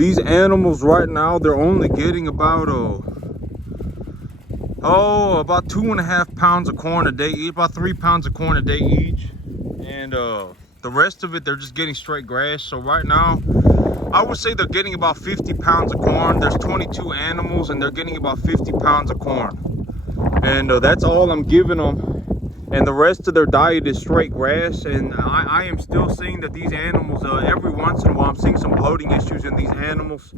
these animals right now, they're only getting about about 2.5 pounds of corn a day, eat about 3 pounds of corn a day each, and the rest of it they're just getting straight grass. So right now I would say they're getting about 50 pounds of corn. There's 22 animals and they're getting about 50 pounds of corn, and that's all I'm giving them. And the rest of their diet is straight grass. And I am still seeing that these animals, every once in a while, I'm seeing some bloating issues in these animals.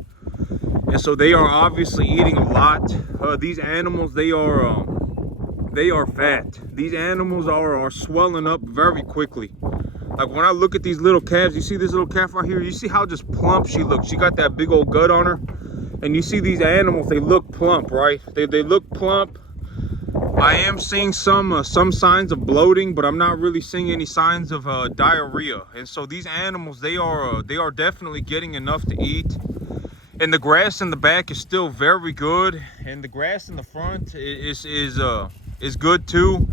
And so they are obviously eating a lot. These animals, they are fat. These animals are swelling up very quickly. Like when I look at these little calves, you see this little calf right here? You see how just plump she looks? She got that big old gut on her. And you see these animals, they look plump, right? They look plump. I am seeing some signs of bloating, but I'm not really seeing any signs of diarrhea. And so these animals, they are definitely getting enough to eat. And the grass in the back is still very good, and the grass in the front is good too.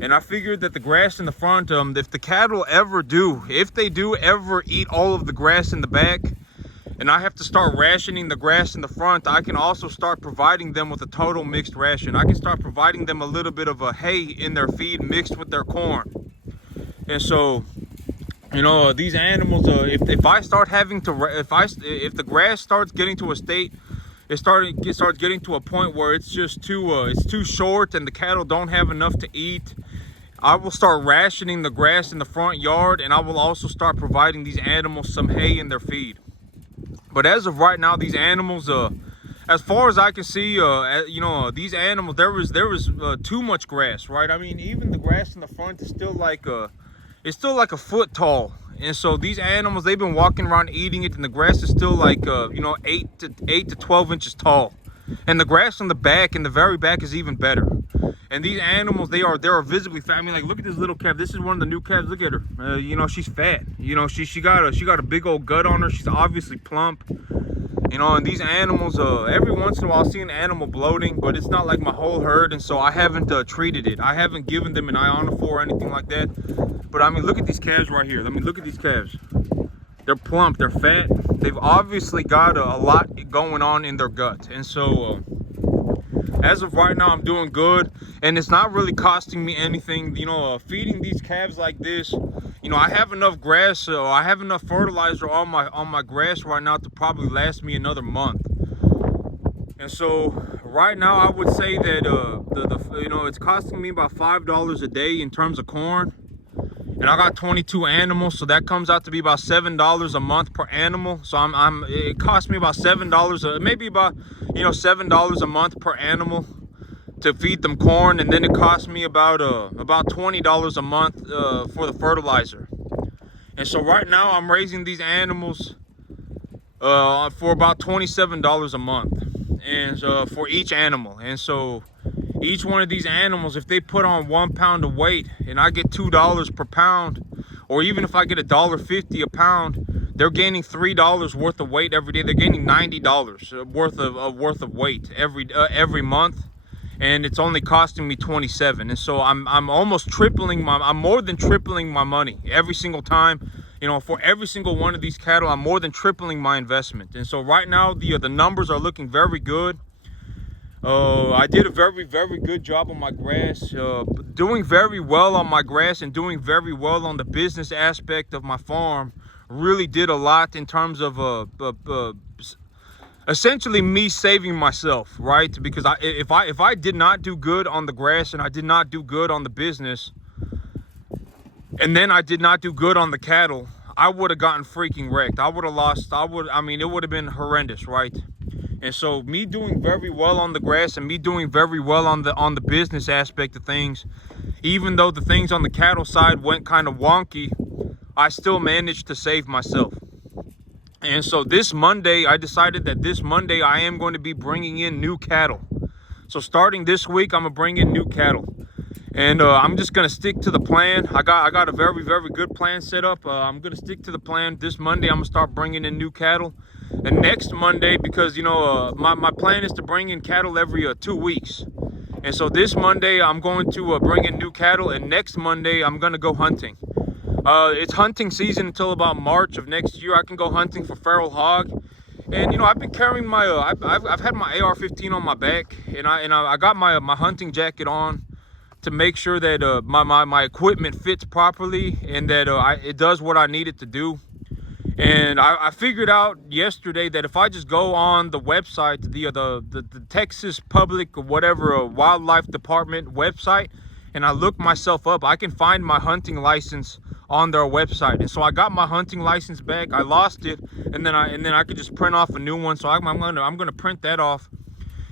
And I figured that the grass in the front, if the cattle if they do ever eat all of the grass in the back, and I have to start rationing the grass in the front, I can also start providing them with a total mixed ration. I can start providing them a little bit of a hay in their feed mixed with their corn. And so, you know, these animals, if I start having to, if the grass starts getting to a state, it starts getting to a point where it's just it's too short and the cattle don't have enough to eat, I will start rationing the grass in the front yard, and I will also start providing these animals some hay in their feed. But as of right now, these animals, as far as I can see, you know, these animals, there was too much grass, right? I mean, even the grass in the front is still like a foot tall. And so these animals, they've been walking around eating it, and the grass is still like you know, 8 to 12 inches tall. And the grass in the back, in the very back, is even better. And these animals, they are visibly fat. I mean, like, look at this little calf. This is one of the new calves. Look at her. You know, she's fat. You know, she got a big old gut on her. She's obviously plump. You know, and these animals, every once in a while I see an animal bloating, but it's not like my whole herd, and so I haven't treated it. I haven't given them an ionophore or anything like that. But I mean, look at these calves right here. I mean, look at these calves. They're plump, they're fat. They've obviously got a lot going on in their gut. And so as of right now, I'm doing good, and it's not really costing me anything. You know, feeding these calves like this, you know, I have enough grass, so I have enough fertilizer on my grass right now to probably last me another month. And so right now, I would say that you know, it's costing me about $5 a day in terms of corn. And I got 22 animals, so that comes out to be about $7 a month per animal. So it costs me about $7, maybe about, you know, $7 a month per animal to feed them corn, and then it costs me about $20 a month for the fertilizer. And so right now I'm raising these animals for about $27 a month, and for each animal. And so each one of these animals, if they put on 1 pound of weight and I get $2 per pound, or even if I get $1.50 a pound, they're gaining $3 worth of weight every day. They're gaining $90 worth of weight every month, and it's only costing me $27. And so I'm almost tripling I'm more than tripling my money every single time. You know, for every single one of these cattle, I'm more than tripling my investment. And so right now the numbers are looking very good. I did a very, very good job on my grass, doing very well on my grass and doing very well on the business aspect of my farm. Really did a lot in terms of essentially me saving myself, right? Because if I did not do good on the grass, and I did not do good on the business, and then I did not do good on the cattle, I would have gotten freaking wrecked. I would have lost. I mean, it would have been horrendous, right? And so me doing very well on the grass and me doing very well on the business aspect of things, even though the things on the cattle side went kind of wonky, I still managed to save myself. And so this Monday, I decided that this Monday I am going to be bringing in new cattle. So starting this week, I'm gonna bring in new cattle, and I'm just gonna stick to the plan. I got a very, very good plan set up. I'm gonna stick to the plan. This Monday, I'm gonna start bringing in new cattle. And next Monday, because, you know, my plan is to bring in cattle every 2 weeks. And so this Monday, I'm going to bring in new cattle. And next Monday, I'm going to go hunting. It's hunting season until about March of next year. I can go hunting for feral hog. And you know, I've been carrying my I've had my AR-15 on my back, and I got my hunting jacket on to make sure that my equipment fits properly, and that it does what I need it to do. And I figured out yesterday that if I just go on the website, the Texas Public or whatever Wildlife Department website, and I look myself up, I can find my hunting license on their website. And so I got my hunting license back. I lost it, and then I could just print off a new one. So I'm gonna print that off,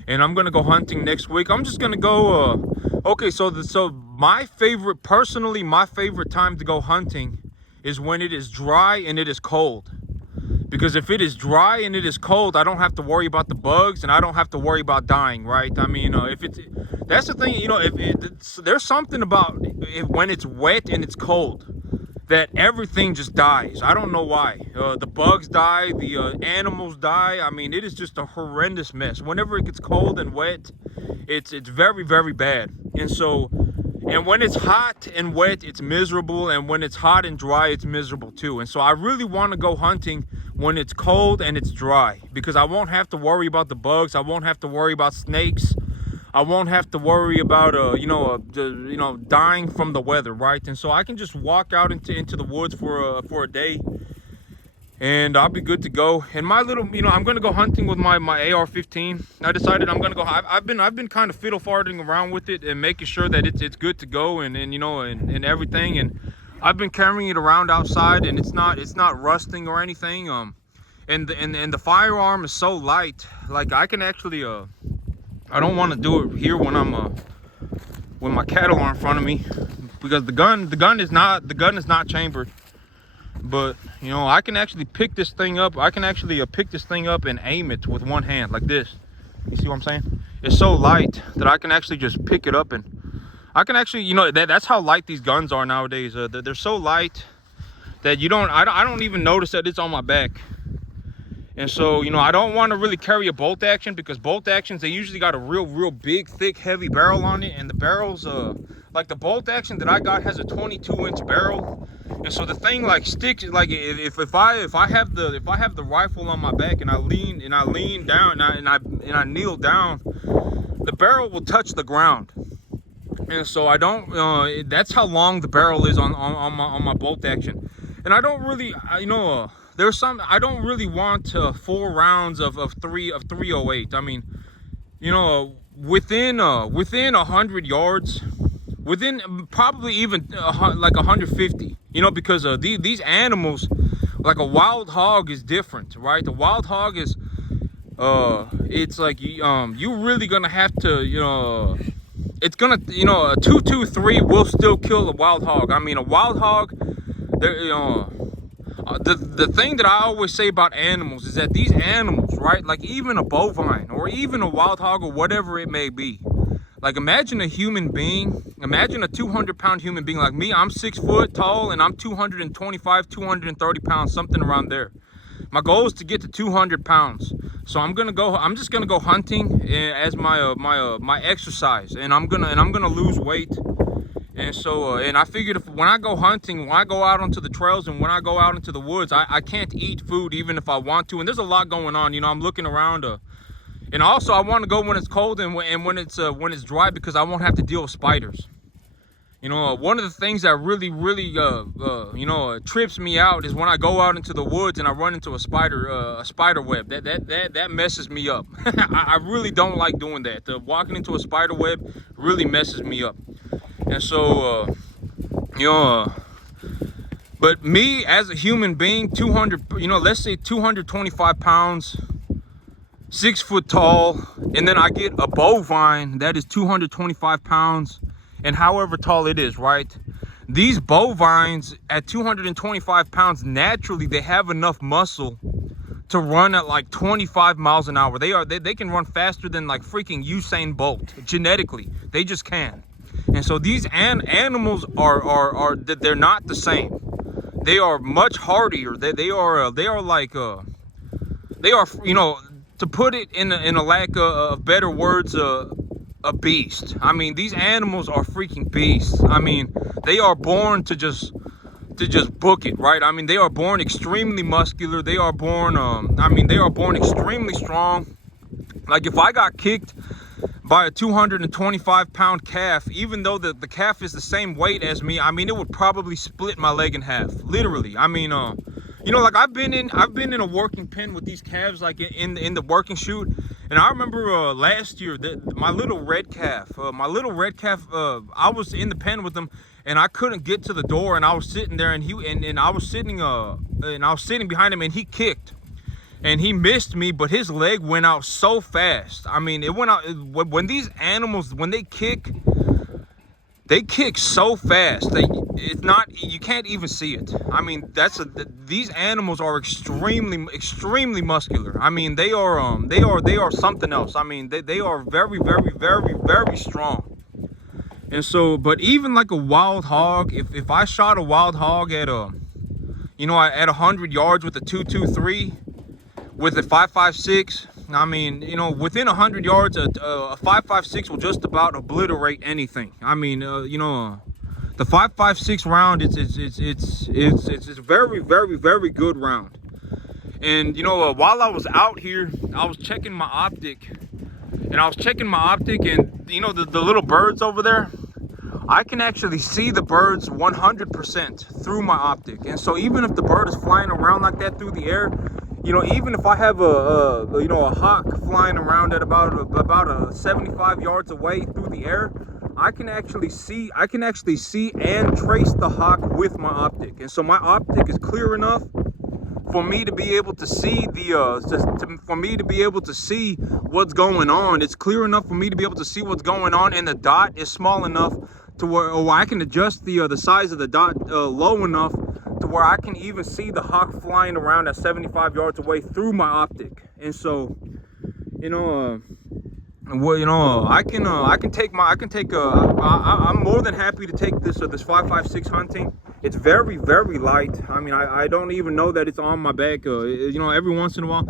and I'm gonna go hunting next week. I'm just gonna go. Okay, so my favorite time to go hunting is when it is dry and it is cold. Because if it is dry and it is cold, I don't have to worry about the bugs, and I don't have to worry about dying, right? I mean, that's the thing, you know, there's something about when it's wet and it's cold that everything just dies. I don't know why. The bugs die, the animals die. I mean, it is just a horrendous mess. Whenever it gets cold and wet, it's very, very bad. And when it's hot and wet, it's miserable. And when it's hot and dry, it's miserable too. And so I really want to go hunting when it's cold and it's dry, because I won't have to worry about the bugs. I won't have to worry about snakes. I won't have to worry about dying from the weather, right? And so I can just walk out into the woods for a day, and I'll be good to go. And my little, I'm gonna go hunting with my AR-15. I decided I'm gonna go. I've been kind of fiddle farting around with it and making sure that it's good to go, and everything. And I've been carrying it around outside, and it's not rusting or anything. And the firearm is so light, like I can actually I don't want to do it here when I'm when my cattle are in front of me, because the gun is not chambered. But I can actually pick this thing up. I can actually pick this thing up and aim it with one hand like this. You see what I'm saying? It's so light that I can actually just pick it up, and I can actually, that's how light these guns are nowadays. They're so light that I don't even notice that it's on my back. And so, I don't want to really carry a bolt action, because bolt actions, they usually got a real big, thick, heavy barrel on it. And the barrels, like the bolt action that I got has a 22-inch barrel. And so the thing like sticks, like if I have the rifle on my back and I lean down and I kneel down, the barrel will touch the ground. And so I don't, that's how long the barrel is on my bolt action. And I don't really, I don't really want 4 rounds of 308. I mean, within 100 yards, within probably even like 150, because these animals, like a wild hog is different, right? The wild hog is, it's like, you really gonna have to, it's gonna, a 223 will still kill a wild hog. I mean, a wild hog, the thing that I always say about animals is that these animals, right, like even a bovine or even a wild hog or whatever it may be, like imagine a human being, imagine a 200-pound human being like me. I'm 6 foot tall and I'm 225, 230 pounds, something around there. My goal is to get to 200 pounds. So I'm just gonna go hunting as my exercise, and I'm gonna lose weight. And so, and I figured when I go hunting, when I go out onto the trails and when I go out into the woods, I can't eat food even if I want to. And there's a lot going on, I'm looking around. And also I want to go when it's cold and when it's dry, because I won't have to deal with spiders. One of the things that really trips me out is when I go out into the woods and I run into a spider web. That messes me up. I really don't like doing that. Walking into a spider web really messes me up. And so, but me as a human being, 200, let's say 225 pounds, 6 foot tall, and then I get a bovine that is 225 pounds, and however tall it is, right? These bovines at 225 pounds, naturally, they have enough muscle to run at like 25 miles an hour. They can run faster than like freaking Usain Bolt. Genetically, they just can. And so these animals they're not the same. They are much hardier. They are like to put it in a lack of better words, a beast. I mean, these animals are freaking beasts. I mean, they are born to just just book it, right? I mean, they are born extremely muscular. They are born, they are born extremely strong. Like if I got kicked by a 225-pound calf, even though the calf is the same weight as me, I mean, it would probably split my leg in half, literally. I mean, you know, like I've been in a working pen with these calves, like in the working shoot. And I remember last year that my little red calf, I was in the pen with him, and I couldn't get to the door, and I was sitting there, and I was sitting behind him, and he kicked. And he missed me, but his leg went out so fast. I mean, it went out. When these animals, when they kick so fast. You can't even see it. I mean, these animals are extremely muscular. I mean, they are something else. I mean, they are very strong. And so, but even like a wild hog, if I shot a wild hog at at 100 yards with a 2.23. With a 5.56, I mean, you know, within 100 yards, a 5.56 will just about obliterate anything. I mean, the 5.56 round, it's a very good round. And you know, while I was out here, I was checking my optic, and you know, the little birds over there, I can actually see the birds 100% through my optic. And so even if the bird is flying around like that through the air, you know, even if I have a hawk flying around at about 75 yards away through the air, I can actually see and trace the hawk with my optic. And so my optic is clear enough for me to be able to see what's going on. It's clear enough for me to be able to see what's going on, and the dot is small enough to where I can adjust the size of the dot low enough to where I can even see the hawk flying around at 75 yards away through my optic. And so, you know, I'm more than happy to take this 5.56 hunting. It's very light. I mean, I don't even know that it's on my back. You know, every once in a while,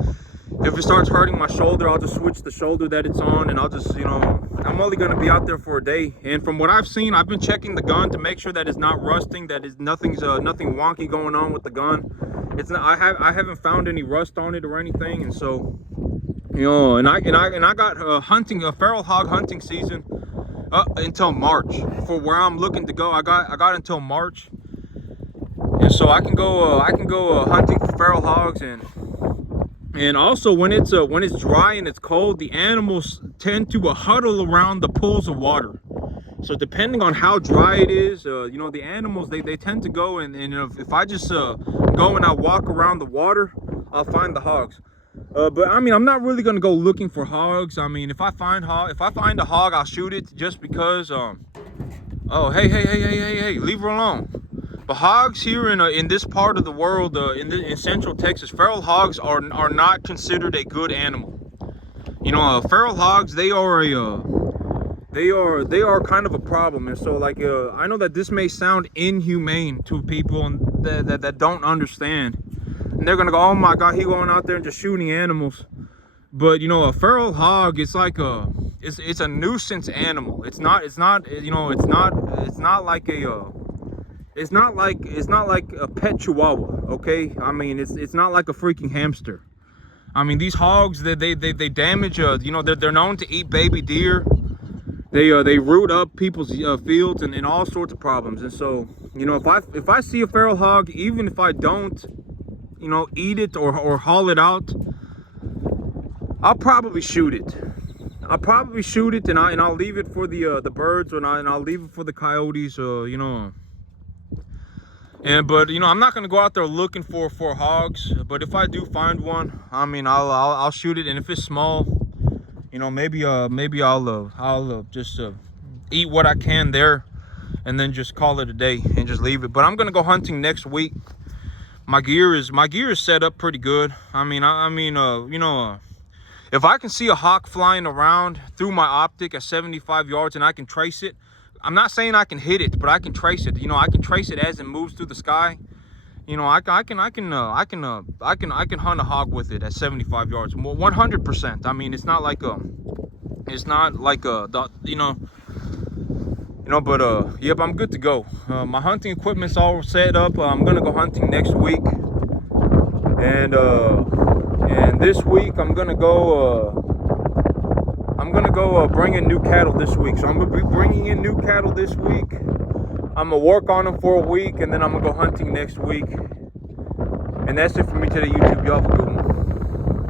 if it starts hurting my shoulder, I'll just switch the shoulder that it's on, and I'll just, you know, I'm only going to be out there for a day. And from what I've seen, I've been checking the gun to make sure that it's not rusting, that is nothing wonky going on with the gun. It's not, I haven't found any rust on it or anything. And so, you know, and I got a feral hog hunting season until March for where I'm looking to go. I got until March, and so I can go hunting for feral hogs. And also when it's dry and it's cold, the animals tend to huddle around the pools of water. So depending on how dry it is, you know, the animals, they tend to go, and you know, if I just go and I walk around the water, I'll find the hogs. But I mean, I'm not really gonna go looking for hogs. I mean, if I find a hog, I'll shoot it just because. Oh, hey, leave her alone. But hogs here in this part of the world, in Central Texas, feral hogs are not considered a good animal. You know, feral hogs, they are kind of a problem. And so, like, I know that this may sound inhumane to people that don't understand, and they're gonna go, "Oh my God, he going out there and just shooting animals." But you know, a feral hog, it's like it's a nuisance animal. It's not like a pet chihuahua, okay? I mean, it's not like a freaking hamster. I mean, these hogs, they damage, you know, they're known to eat baby deer. They root up people's fields and all sorts of problems. And so, you know, if I see a feral hog, even if I don't, you know, eat it or haul it out, I'll probably shoot it. And I'll leave it for the birds, and I'll leave it for the coyotes, you know. But you know, I'm not gonna go out there looking for hogs. But if I do find one, I mean, I'll shoot it. And if it's small, you know, maybe I'll just eat what I can there, and then just call it a day and just leave it. But I'm gonna go hunting next week. My gear is set up pretty good. I mean, you know, if I can see a hawk flying around through my optic at 75 yards and I can trace it. I'm not saying I can hit it, but I can trace it. You know, I can trace it as it moves through the sky. You know, I can hunt a hog with it at 75 yards, 100%. I mean, it's not like you know, You know, but yep, I'm good to go. My hunting equipment's all set up. I'm gonna go hunting next week, and this week I'm gonna go bring in new cattle this week. So I'm gonna be bringing in new cattle this week. I'm gonna work on them for a week, and then I'm gonna go hunting next week. And that's it for me today, YouTube. Y'all have a good one.